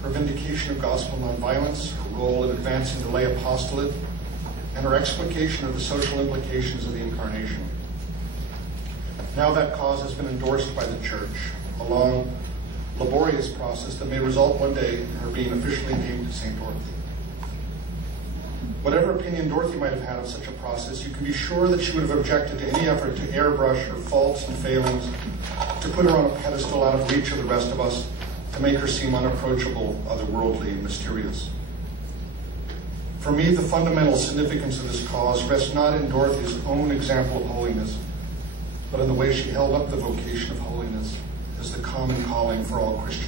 her vindication of gospel nonviolence, her role in advancing the lay apostolate, and her explication of the social implications of the Incarnation. Now that cause has been endorsed by the Church, a long, laborious process that may result one day in her being officially named St. Dorothy. Whatever opinion Dorothy might have had of such a process, you can be sure that she would have objected to any effort to airbrush her faults and failings, to put her on a pedestal out of reach of the rest of us, to make her seem unapproachable, otherworldly, and mysterious. For me, the fundamental significance of this cause rests not in Dorothy's own example of holiness, but in the way she held up the vocation of holiness as the common calling for all Christians.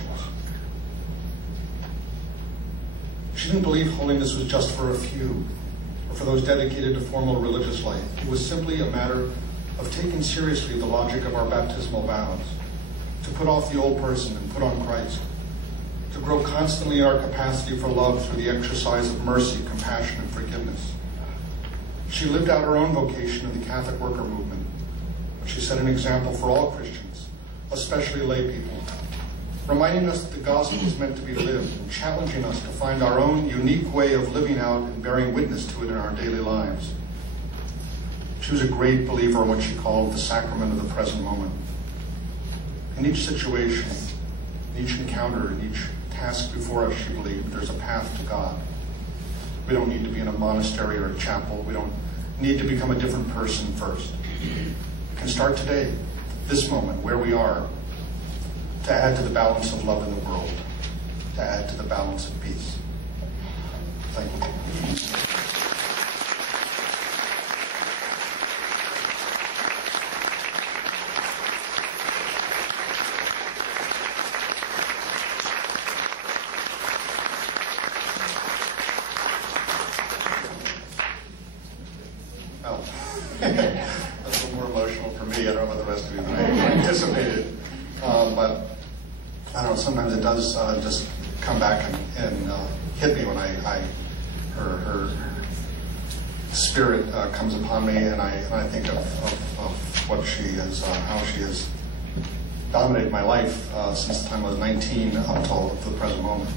She didn't believe holiness was just for a few, or for those dedicated to formal religious life. It was simply a matter of taking seriously the logic of our baptismal vows, to put off the old person and put on Christ, to grow constantly in our capacity for love through the exercise of mercy, compassion, and forgiveness. She lived out her own vocation in the Catholic worker movement. She set an example for all Christians, especially lay people, reminding us that the gospel is meant to be lived and challenging us to find our own unique way of living out and bearing witness to it in our daily lives. She was a great believer in what she called the sacrament of the present moment. In each situation, in each encounter, in each task before us, she believed there's a path to God. We don't need to be in a monastery or a chapel. We don't need to become a different person first. We can start today, this moment, where we are, to add to the balance of love in the world, to add to the balance of peace. Thank you. That's a little more emotional for me. I don't know about the rest of you than I anticipated. But I don't know, sometimes it does just come back and hit me when her spirit comes upon me, and I think of what she is, how she has dominated my life since the time I was 19 up until the present moment.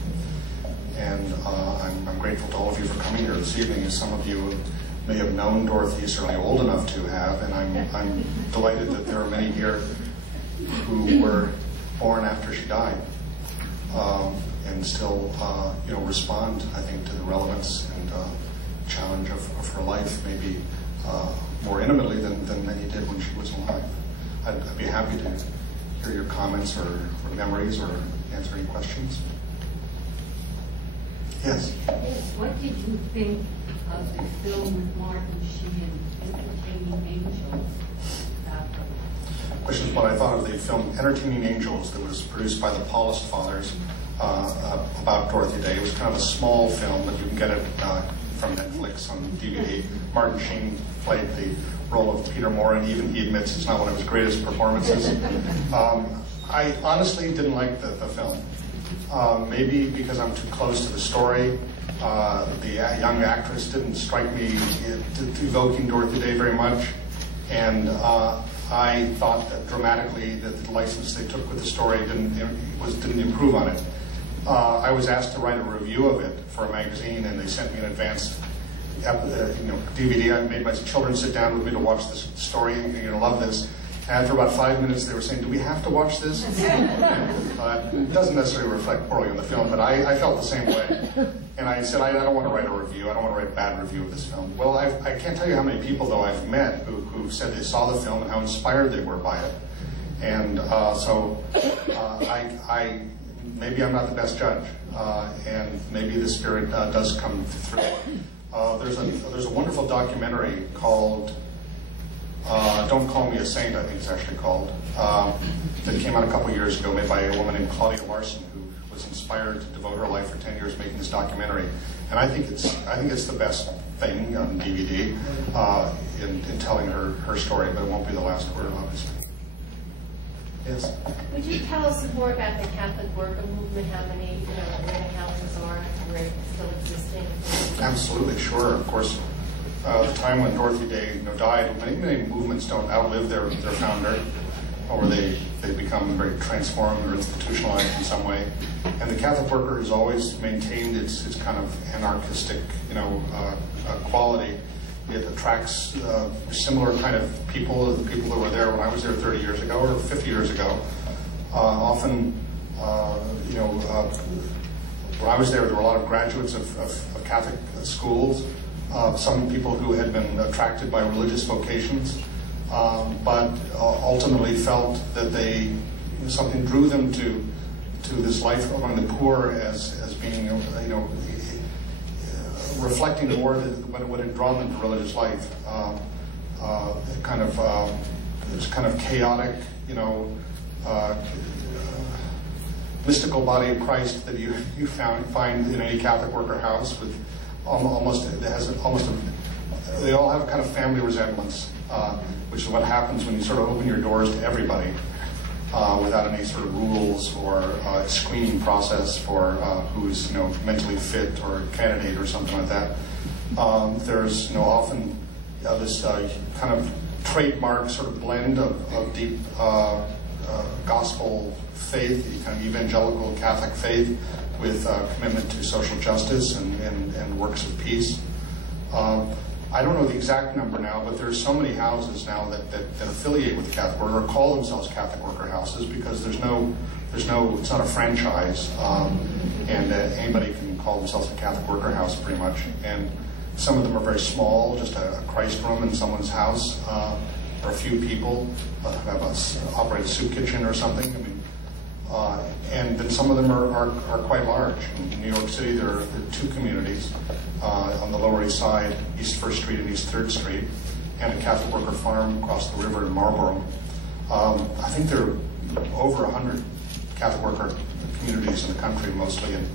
And I'm grateful to all of you for coming here this evening. As some of you may have known Dorothy, certainly old enough to have, and I'm delighted that there are many here who were born after she died, and still respond, I think, to the relevance and challenge of her life, maybe more intimately than many did when she was alive. I'd be happy to hear your comments or memories or answer any questions. Yes? What did you think of the film with Martin Sheen, Entertaining Angels? about them? The question is what I thought of the film Entertaining Angels that was produced by the Paulist Fathers about Dorothy Day. It was kind of a small film, but you can get it from Netflix on DVD. Martin Sheen played the role of Peter Moore, and even he admits it's not one of his greatest performances. I honestly didn't like the film. Maybe because I'm too close to the story. The young actress didn't strike me evoking Dorothy Day very much, and I thought that dramatically that the license they took with the story didn't improve on it. I was asked to write a review of it for a magazine, and they sent me an advance DVD. I made my children sit down with me to watch this story, and you're going to love this. And after about 5 minutes, they were saying, "Do we have to watch this?" It doesn't necessarily reflect poorly on the film, but I felt the same way. And I said, I don't want to write a review. I don't want to write a bad review of this film. Well, I can't tell you how many people, though, I've met who said they saw the film and how inspired they were by it. And maybe I'm not the best judge, and maybe the spirit does come through. There's a wonderful documentary called Don't Call Me a Saint, I think it's actually called, that came out a couple years ago, made by a woman named Claudia Larson, who was inspired to devote her life for 10 years making this documentary. And I think it's the best thing on DVD in telling her story, but it won't be the last word, obviously. Yes? Would you tell us more about the Catholic worker movement, how many, where the houses are, where it's still existing? Absolutely, sure. Of course, the time when Dorothy Day died, many movements don't outlive their founder, or they become very transformed or institutionalized in some way. And the Catholic worker has always maintained its kind of anarchistic, quality. It attracts similar kind of people, the people that were there when I was there 30 years ago or 50 years ago. Often, when I was there were a lot of graduates of Catholic schools, some people who had been attracted by religious vocations, but ultimately felt that something drew them to this life among the poor as being, reflecting more what had drawn them to religious life. It's kind of chaotic, mystical body of Christ that you find in any Catholic worker house with they all have a kind of family resemblance, which is what happens when you sort of open your doors to everybody without any sort of rules or screening process for who's mentally fit or a candidate or something like that. There's often this kind of trademark sort of blend of deep gospel faith, kind of evangelical Catholic faith, with commitment to social justice and works of peace. I don't know the exact number now, but there's so many houses now that affiliate with the Catholic worker or call themselves Catholic worker houses because it's not a franchise, and anybody can call themselves a Catholic worker house pretty much. And some of them are very small, just a Christ room in someone's house, or a few people operate a soup kitchen or something. I mean, and then some of them are quite large. In New York City, there are 2 communities on the Lower East Side, East 1st Street and East 3rd Street, and a Catholic worker farm across the river in Marlborough. I think there are over 100 Catholic worker communities in the country, mostly in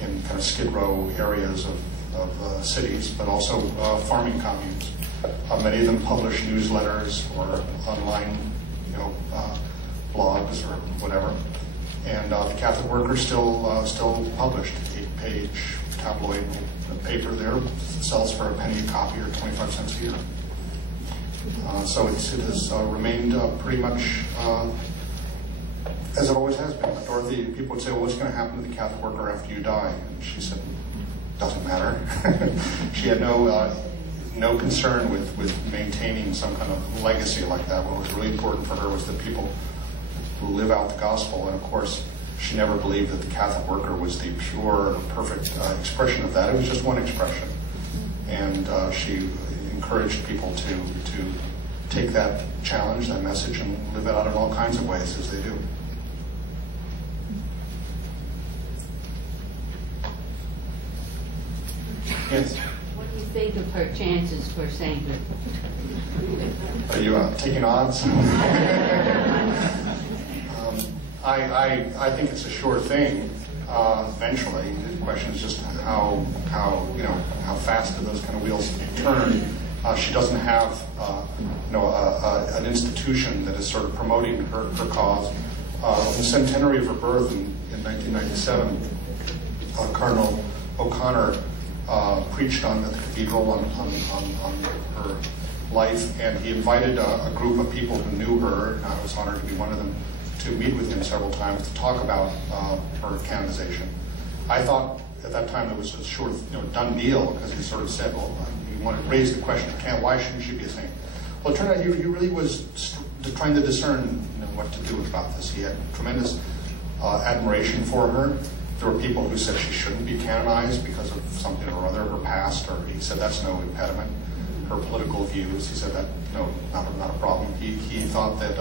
kind of Skid Row areas of cities, but also farming communes. Many of them publish newsletters or online, blogs or whatever. And the Catholic Worker still published 8-page tabloid paper there. It sells for a penny a copy or 25 cents a year. So it has remained pretty much as it always has been. Dorothy, people would say, well, what's going to happen to the Catholic Worker after you die? And she said, doesn't matter. She had no concern with maintaining some kind of legacy like that. What was really important for her was the people who live out the gospel. And of course, she never believed that the Catholic worker was the pure, perfect expression of that. It was just one expression. And she encouraged people to take that challenge, that message, and live it out in all kinds of ways as they do. What do you think of her chances for sainthood? Are you taking odds? I think it's a sure thing. Eventually, the question is just how fast do those kind of wheels turn. She doesn't have an institution that is sort of promoting her cause. On the centenary of her birth in 1997, Cardinal O'Connor preached at the cathedral on her life, and he invited a group of people who knew her, and I was honored to be one of them, to meet with him several times to talk about her canonization. I thought at that time it was a sort of done deal, because he sort of said, well, he wanted to raise the question, why shouldn't she be a saint? Well, it turned out he really was trying to discern what to do about this. He had tremendous admiration for her. There were people who said she shouldn't be canonized because of something or other, her past, or he said that's no impediment. Her political views, he said that not a problem. He thought that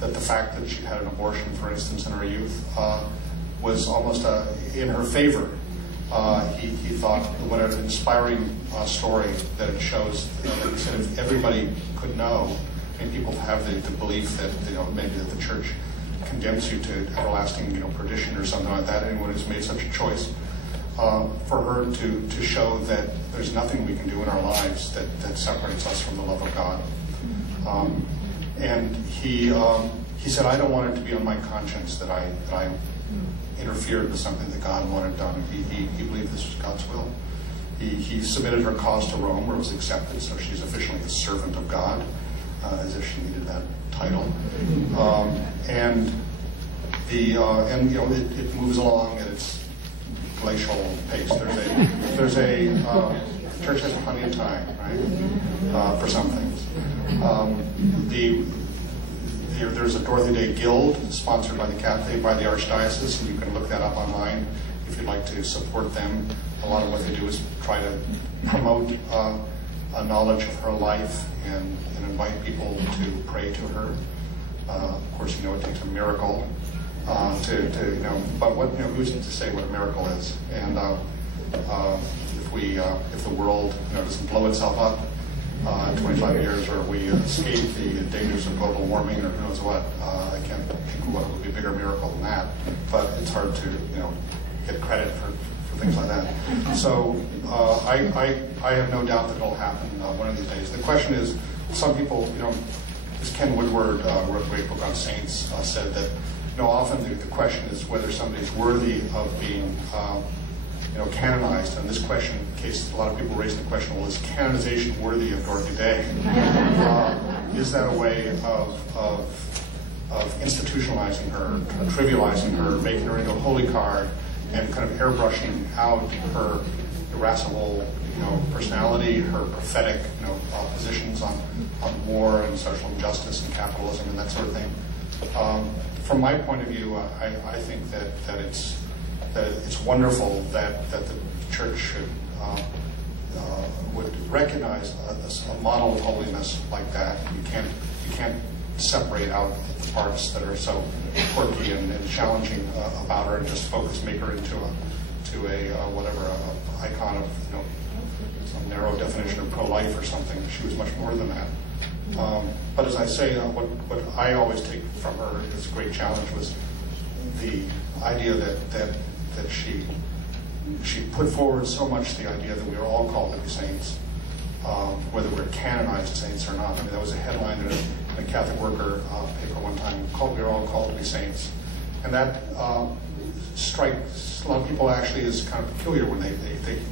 the fact that she had an abortion, for instance, in her youth, was almost in her favor. He thought what an inspiring story that it shows. That he said if everybody could know, and people have the belief that maybe that the church condemns you to everlasting perdition or something like that. Anyone who's made such a choice, for her to show that there's nothing we can do in our lives that separates us from the love of God. And he said, I don't want it to be on my conscience that I interfered with something that God wanted done. He believed this was God's will. He submitted her cause to Rome, where it was accepted, so she's officially a servant of God, as if she needed that title. And it moves along at its glacial pace. The church has plenty of time, right, for some things. There's a Dorothy Day Guild sponsored by the Archdiocese, and you can look that up online if you'd like to support them. A lot of what they do is try to promote a knowledge of her life and invite people to pray to her. Of course, it takes a miracle but who's to say what a miracle is? And if the world doesn't blow itself up in 25 years, or we escape the dangers of global warming, or who knows what, I can't think of what would be a bigger miracle than that. But it's hard to get credit for things like that. So I have no doubt that it'll happen one of these days. The question is, some people, as Ken Woodward wrote a great book on saints, said that often the question is whether somebody's worthy of being canonized. And this question, in case a lot of people raise the question, well, is canonization worthy of Dorothy Day? Is that a way of institutionalizing her, trivializing her, making her into a holy card, and kind of airbrushing out her irascible personality, her prophetic positions on war and social injustice and capitalism and that sort of thing? From my point of view, I think that it's wonderful that the church should would recognize a model of holiness like that. You can't separate out the parts that are so quirky and challenging about her and just make her into a icon of some narrow definition of pro-life or something. She was much more than that. But as I say, what I always take from her as a great challenge was the idea that she put forward so much the idea that we are all called to be saints, whether we're canonized saints or not. I mean, there was a headline in a Catholic Worker paper one time called "We are all called to be saints," and that strikes a lot of people actually as kind of peculiar when they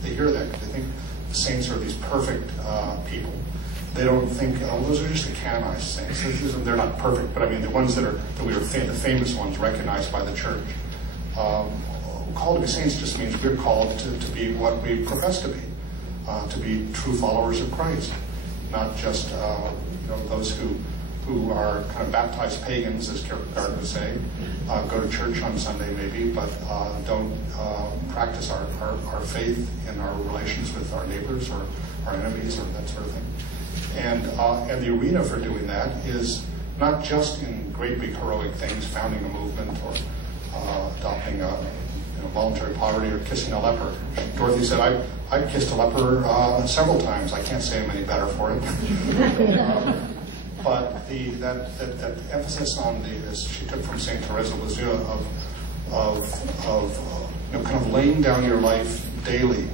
hear that. They think the saints are these perfect people. They don't think, those are just the canonized saints. They're not perfect, but I mean the ones the famous ones recognized by the church. Called to be saints just means we're called to be what we profess to be true followers of Christ, not just those who are kind of baptized pagans, as Kierkegaard would say, go to church on Sunday maybe, but don't practice our faith in our relations with our neighbors or our enemies or that sort of thing. And the arena for doing that is not just in great big heroic things, founding a movement or adopting voluntary poverty or kissing a leper. Dorothy said, I've kissed a leper several times. I can't say I'm any better for it. But that emphasis on as she took from St. Teresa of Lisieux, of kind of laying down your life daily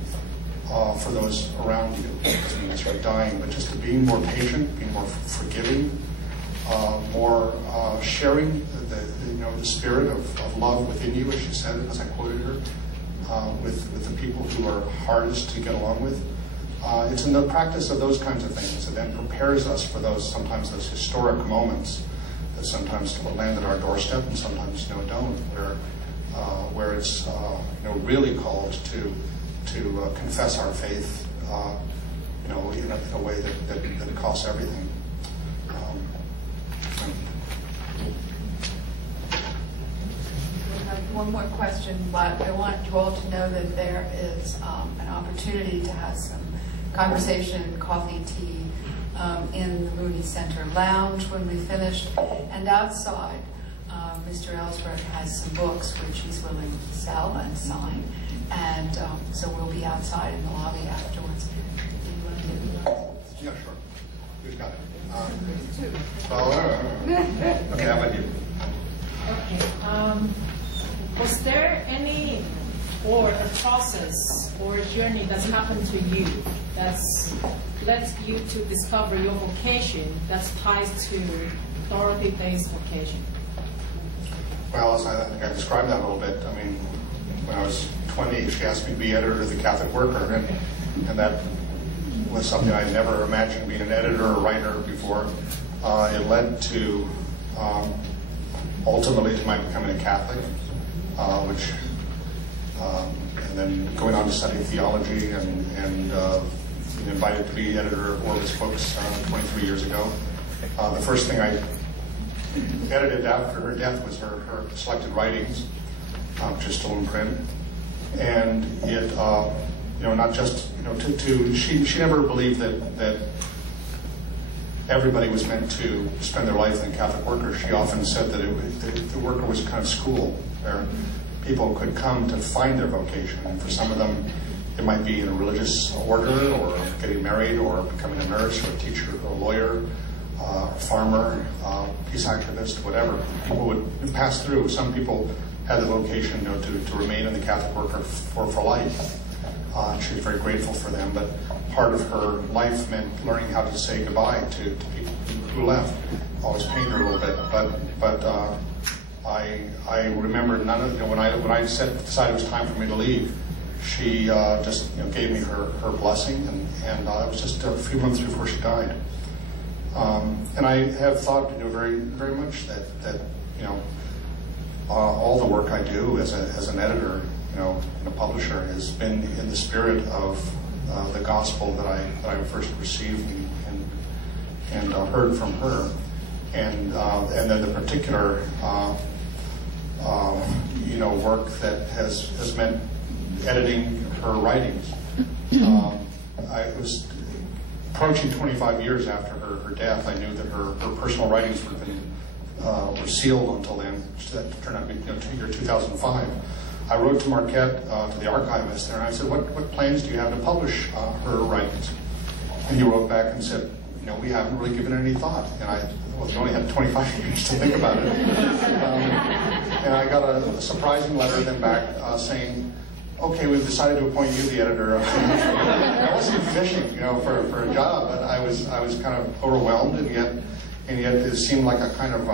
for those around you. It doesn't mean necessarily dying, but just to being more patient, being more forgiving, more sharing the spirit of love within you, as she said it, as I quoted her, with the people who are hardest to get along with. It's in the practice of those kinds of things that then prepares us for sometimes those historic moments that sometimes land at our doorstep and sometimes don't, where it's really called to confess our faith in a way that costs everything. One more question, but I want you all to know that there is an opportunity to have some conversation, coffee, tea in the Moody Center Lounge when we finished, and outside Mr. Ellsberg has some books which he's willing to sell and sign, and so we'll be outside in the lobby afterwards. Do you want to give me those? Yeah, sure. We've got it. Okay, how about you? Okay. Was there any a process or a journey that's happened to you that's led you to discover your vocation that's tied to Dorothy Day's vocation? Well, I think I described that a little bit. I mean, when I was 20, she asked me to be editor of the Catholic Worker, and that was something I never imagined being an editor or writer before. It led to ultimately to my becoming a Catholic, and then going on to study theology and being invited to be editor of Orvis Books 23 years ago. The first thing I edited after her death was her selected writings, which is still in print. And it, not just, she never believed that everybody was meant to spend their life in the Catholic Worker. She often said that the worker was kind of school, where people could come to find their vocation. And for some of them, it might be in a religious order, or getting married, or becoming a nurse, or a teacher, or a lawyer, a farmer, peace activist, whatever. People would pass through. Some people had the vocation to remain in the Catholic Worker for life. She was very grateful for them, but part of her life meant learning how to say goodbye to people who left. Always pained her a little bit, but I remember none of when I decided it was time for me to leave, she just gave me her blessing, and it was just a few months before she died. And I have thought very very much that all the work I do as an editor, and a publisher, has been in the spirit of the gospel that I first received and heard from her, and then the particular work that has meant editing her writings. I was approaching 25 years after her death. I knew that her personal writings were sealed until then. That turned out to be year 2005. I wrote to Marquette, to the archivist there, and I said, what plans do you have to publish her writings? And he wrote back and said, we haven't really given it any thought. And we only had 25 years to think about it. And I got a surprising letter then back saying, okay, we've decided to appoint you the editor. I wasn't fishing, for a job, but I was kind of overwhelmed, and yet it seemed like a kind of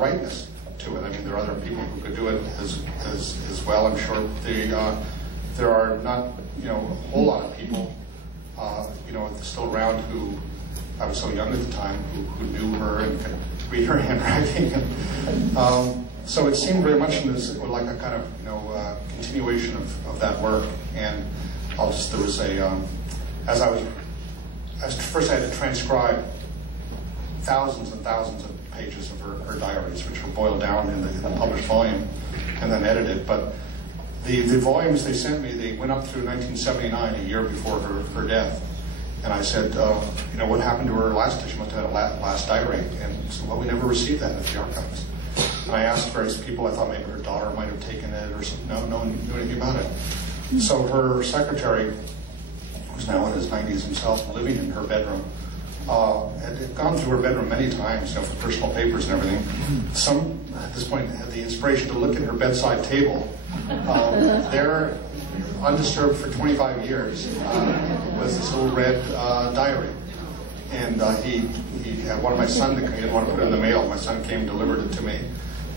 rightness to it. I mean, there are other people who could do it as well. I'm sure there are not a whole lot of people still around who, I was so young at the time, who knew her and could read her handwriting. And, so it seemed very much like a kind of continuation of that work. And there was first I had to transcribe thousands and thousands of pages of her diaries, which were boiled down in the published volume and then edited. But the volumes they sent me, they went up through 1979, a year before her death. And I said, what happened to her last? She must have had a last diary. And so, well, we never received that at the archives. And I asked various people, I thought maybe her daughter might have taken it or something. No one knew anything about it. So her secretary, who's now in his 90s himself, living in her bedroom, had gone through her bedroom many times, for personal papers and everything. Some, at this point, had the inspiration to look at her bedside table. There, undisturbed for 25 years, was this little red diary. And he had one of my son, he didn't want to put it in the mail. My son came and delivered it to me.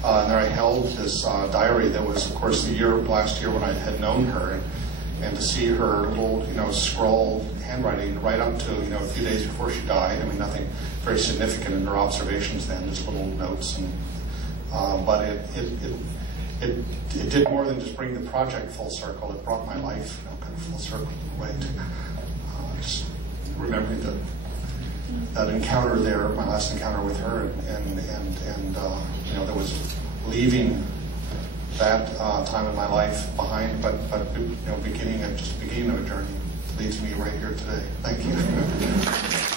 And there I held this diary that was, of course, the last year when I had known her. And to see her little, scroll handwriting right up to, a few days before she died. I mean, nothing very significant in her observations then, just little notes. And but it did more than just bring the project full circle. It brought my life, kind of full circle in a way to just remembering that encounter there, my last encounter with her, and there was leaving that time in my life behind, but beginning of a journey leads me right here today. Thank you.